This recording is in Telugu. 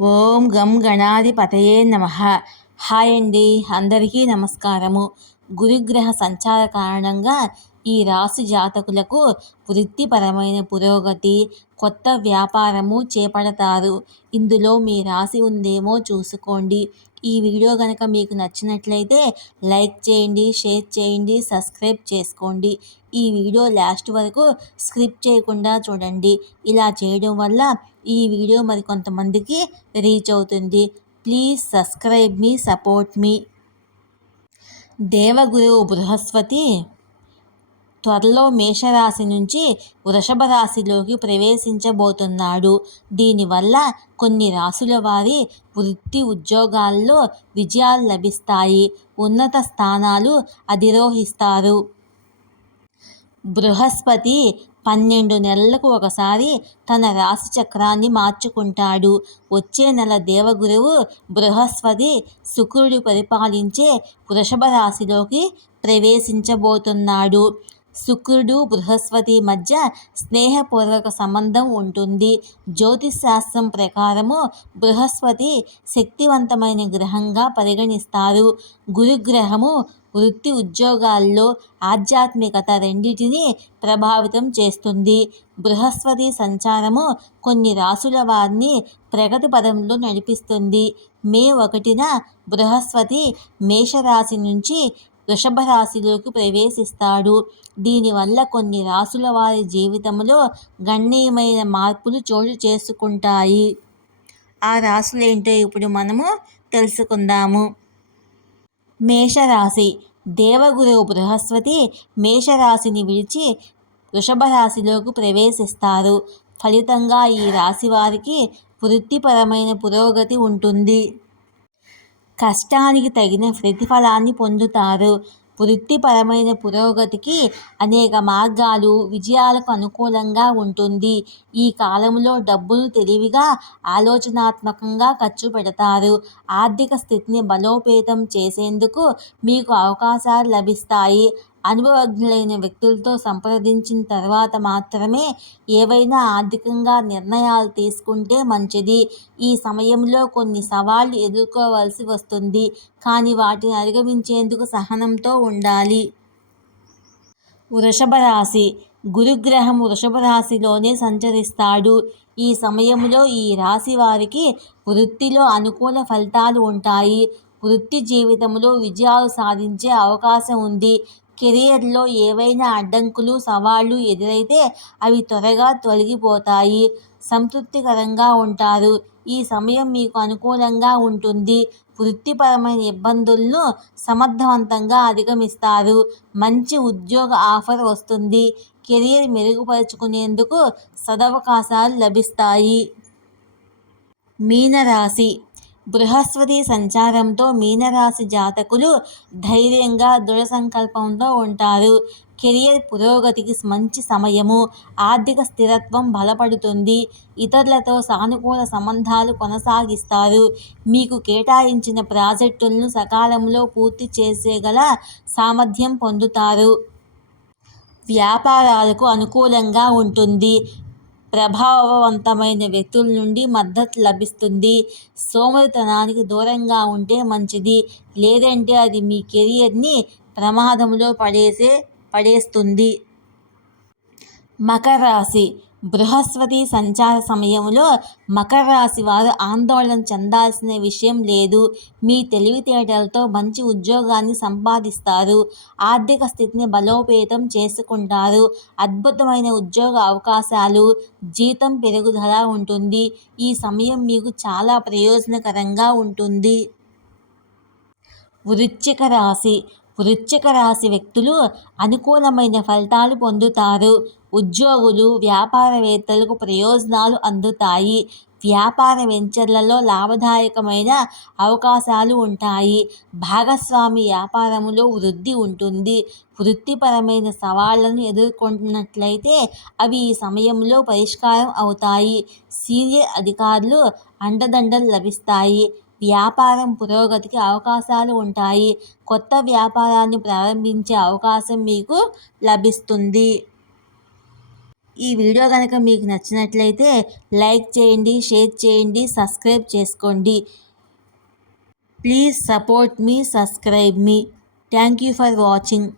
ఓం గం గణాధిపతయే నమ. హాయ్ అండి అందరికీ నమస్కారము. గురుగ్రహ సంచార కారణంగా ఈ రాశి జాతకులకు వృత్తిపరమైన పురోగతి కొత్త వ్యాపారము చేపడతారు. ఇందులో మీ రాశి ఉందేమో చూసుకోండి. ఈ వీడియో కనుక మీకు నచ్చినట్లయితే లైక్ చేయండి షేర్ చేయండి సబ్స్క్రైబ్ చేసుకోండి. ఈ వీడియో లాస్ట్ వరకు స్క్రిప్ట్ చేయకుండా చూడండి. ఇలా చేయడం వల్ల ఈ వీడియో మరి కొంతమందికి రీచ్ అవుతుంది. ప్లీజ్ సబ్స్క్రైబ్ మీ సపోర్ట్ మీ. దేవగురువు బృహస్పతి త్వరలో మేషరాశి నుంచి వృషభ రాశిలోకి ప్రవేశించబోతున్నాడు. దీనివల్ల కొన్ని రాశుల వారి వృత్తి ఉద్యోగాల్లో విజయాలు లభిస్తాయి. ఉన్నత స్థానాలు అధిరోహిస్తారు. బృహస్పతి పన్నెండు నెలలకు ఒకసారి తన రాశి చక్రాన్ని మార్చుకుంటాడు. వచ్చే నెల దేవగురువు బృహస్పతి శుక్రుడు పరిపాలించే వృషభ రాశిలోకి ప్రవేశించబోతున్నాడు. శుక్రుడు బృహస్పతి మధ్య స్నేహపూర్వక సంబంధం ఉంటుంది. జ్యోతిష్ శాస్త్రం ప్రకారము బృహస్పతి శక్తివంతమైన గ్రహంగా పరిగణిస్తారు. గురుగ్రహము వృత్తి ఉద్యోగాల్లో ఆధ్యాత్మికత రెండింటినీ ప్రభావితం చేస్తుంది. బృహస్పతి సంచారము కొన్ని రాసుల వారిని ప్రగతి పదంలో నడిపిస్తుంది. మే ఒకటిన బృహస్పతి మేషరాశి నుంచి వృషభ రాశిలోకి ప్రవేశిస్తాడు దీనివల్ల కొన్ని రాసుల వారి జీవితంలో గణనీయమైన మార్పులు చోటు చేసుకుంటాయి. ఆ రాసులు ఏంటో ఇప్పుడు మనము తెలుసుకుందాము. మేషరాశి. దేవగురువు బృహస్పతి మేషరాశిని విడిచి వృషభ రాశిలోకి ప్రవేశిస్తారు. ఫలితంగా ఈ రాశి వారికి వృత్తిపరమైన పురోగతి ఉంటుంది. కష్టానికి తగిన ప్రతిఫలాన్ని పొందుతారు. వృత్తిపరమైన పురోగతికి అనేక మార్గాలు విజయాలకు అనుకూలంగా ఉంటుంది. ఈ కాలంలో డబ్బును తెలివిగా ఆలోచనాత్మకంగా ఖర్చు పెడతారు. ఆర్థిక స్థితిని బలోపేతం చేసేందుకు మీకు అవకాశాలు లభిస్తాయి. అనుభవజ్ఞులైన వ్యక్తులతో సంప్రదించిన తర్వాత మాత్రమే ఏవైనా ఆర్థికంగా నిర్ణయాలు తీసుకుంటే మంచిది. ఈ సమయంలో కొన్ని సవాళ్ళు ఎదుర్కోవాల్సి వస్తుంది. కానీ వాటిని అధిగమించేందుకు సహనంతో ఉండాలి. వృషభ రాశి. గురుగ్రహం వృషభ రాశిలోనే సంచరిస్తాడు. ఈ సమయంలో ఈ రాశి వారికి వృత్తిలో అనుకూల ఫలితాలు ఉంటాయి. వృత్తి జీవితంలో విజయాలు సాధించే అవకాశం ఉంది. కెరియర్లో ఏవైనా అడ్డంకులు సవాళ్ళు ఎదురైతే అవి త్వరగా తొలగిపోతాయి. సంతృప్తికరంగా ఉంటారు. ఈ సమయం మీకు అనుకూలంగా ఉంటుంది. వృత్తిపరమైన ఇబ్బందులను సమర్థవంతంగా అధిగమిస్తారు. మంచి ఉద్యోగ ఆఫర్ వస్తుంది. కెరియర్ మెరుగుపరుచుకునేందుకు సదవకాశాలు లభిస్తాయి. మీనరాశి బృహస్పతి సంచారంతో మీనరాశి జాతకులు ధైర్యంగా దృఢ సంకల్పంతో ఉంటారు. కెరియర్ పురోగతికి మంచి సమయము ఆర్థిక స్థిరత్వం బలపడుతుంది. ఇతరులతో సానుకూల సంబంధాలు కొనసాగిస్తారు. మీకు కేటాయించిన ప్రాజెక్టులను సకాలంలో పూర్తి చేసేగల సామర్థ్యం పొందుతారు. వ్యాపారాలకు అనుకూలంగా ఉంటుంది. ప్రభావవంతమైన వ్యక్తుల నుండి మద్దతు లభిస్తుంది. సోమరితనానికి దూరంగా ఉంటే మంచిది. లేదంటే అది మీ కెరియర్ని ప్రమాదంలో పడేసే పడేస్తుంది. మకర రాశి బృహస్పతి సంచార సమయంలో మకర రాశి వారు ఆందోళన చెందాల్సిన విషయం లేదు. మీ తెలివితేటలతో మంచి ఉద్యోగాన్ని సంపాదిస్తారు. ఆర్థిక స్థితిని బలోపేతం చేసుకుంటారు. అద్భుతమైన ఉద్యోగ అవకాశాలు జీతం పెరుగుదల ఉంటుంది. ఈ సమయం మీకు చాలా ప్రయోజనకరంగా ఉంటుంది. వృశ్చిక రాశి వృశ్చిక రాశి వ్యక్తులు అనుకూలమైన ఫలితాలు పొందుతారు. ఉద్యోగులు వ్యాపారవేత్తలకు ప్రయోజనాలు అందుతాయి. వ్యాపార వెంచర్లలో లాభదాయకమైన అవకాశాలు ఉంటాయి. భాగస్వామి వ్యాపారంలో వృద్ధి ఉంటుంది. వృత్తిపరమైన సవాళ్ళను ఎదుర్కొంటున్నట్లయితే అవి ఈ సమయంలో పరిష్కారం అవుతాయి. సీనియర్ అధికారులు అండదండలు లభిస్తాయి. వ్యాపారం పురోగతికి అవకాశాలు ఉంటాయి. కొత్త వ్యాపారాన్ని ప్రారంభించే అవకాశం మీకు లభిస్తుంది. ఈ వీడియో కనుక మీకు నచ్చినట్లయితే లైక్ చేయండి షేర్ చేయండి సబ్స్క్రైబ్ చేసుకోండి. ప్లీజ్ సపోర్ట్ మీ subscribe me. Thank you for watching.